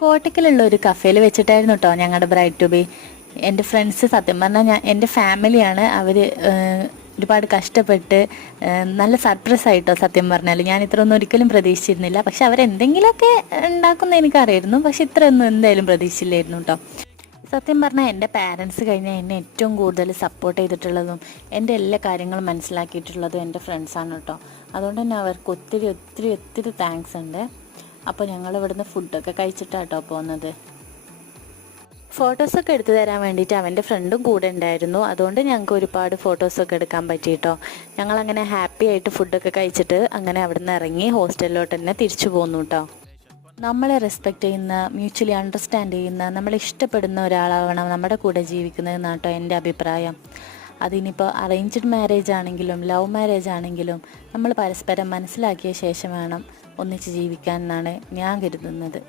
കോട്ടക്കലുള്ള ഒരു കഫേയിൽ വെച്ചിട്ടായിരുന്നു കേട്ടോ ഞങ്ങളുടെ ബ്രൈഡ് ടു ബി. എൻ്റെ ഫ്രണ്ട്സ് സത്യം പറഞ്ഞാൽ എൻ്റെ ഫാമിലിയാണ്. അവർ ഒരുപാട് കഷ്ടപ്പെട്ട് നല്ല സർപ്രൈസ് ആയിട്ടോ സത്യം പറഞ്ഞാൽ. ഞാൻ ഇത്രയൊന്നും ഒരിക്കലും പ്രതീക്ഷിച്ചിരുന്നില്ല. പക്ഷെ അവരെന്തെങ്കിലുമൊക്കെ ഉണ്ടാക്കുന്ന എനിക്കറിയായിരുന്നു, പക്ഷെ ഇത്രയൊന്നും എന്തായാലും പ്രതീക്ഷിച്ചില്ലായിരുന്നു കേട്ടോ. സത്യം പറഞ്ഞാൽ എൻ്റെ പാരൻസ് കഴിഞ്ഞാൽ എന്നെ ഏറ്റവും കൂടുതൽ സപ്പോർട്ട് ചെയ്തിട്ടുള്ളതും എൻ്റെ എല്ലാ കാര്യങ്ങളും മനസ്സിലാക്കിയിട്ടുള്ളതും എൻ്റെ ഫ്രണ്ട്സാണ് കേട്ടോ. അതുകൊണ്ട് തന്നെ അവർക്ക് ഒത്തിരി ഒത്തിരി ഒത്തിരി താങ്ക്സ് ഉണ്ട്. അപ്പോൾ ഞങ്ങൾ ഇവിടുന്ന് ഫുഡൊക്കെ കഴിച്ചിട്ടാട്ടോ പോകുന്നത്. ഫോട്ടോസൊക്കെ എടുത്തു തരാൻ വേണ്ടിയിട്ട് അവൻ്റെ ഫ്രണ്ടും കൂടെ ഉണ്ടായിരുന്നു. അതുകൊണ്ട് ഞങ്ങൾക്ക് ഒരുപാട് ഫോട്ടോസൊക്കെ എടുക്കാൻ പറ്റിയിട്ടോ. ഞങ്ങളങ്ങനെ ഹാപ്പി ആയിട്ട് ഫുഡൊക്കെ കഴിച്ചിട്ട് അങ്ങനെ അവിടെ നിന്ന് ഇറങ്ങി ഹോസ്റ്റലിലോട്ട് തന്നെ തിരിച്ചു പോന്നു കേട്ടോ. നമ്മളെ റെസ്പെക്റ്റ് ചെയ്യുന്ന, മ്യൂച്വലി അണ്ടർസ്റ്റാൻഡ് ചെയ്യുന്ന, നമ്മളെ ഇഷ്ടപ്പെടുന്ന ഒരാളാവണം നമ്മുടെ കൂടെ ജീവിക്കുന്നതെന്നാണ് കേട്ടോ എൻ്റെ അഭിപ്രായം. അതിനിപ്പോൾ അറേഞ്ച്ഡ് മാരേജ് ആണെങ്കിലും ലവ് മാരേജ് ആണെങ്കിലും നമ്മൾ പരസ്പരം മനസ്സിലാക്കിയ ശേഷം വേണം ഒന്നിച്ച് ജീവിക്കാൻ എന്നാണ് ഞാൻ കരുതുന്നത്.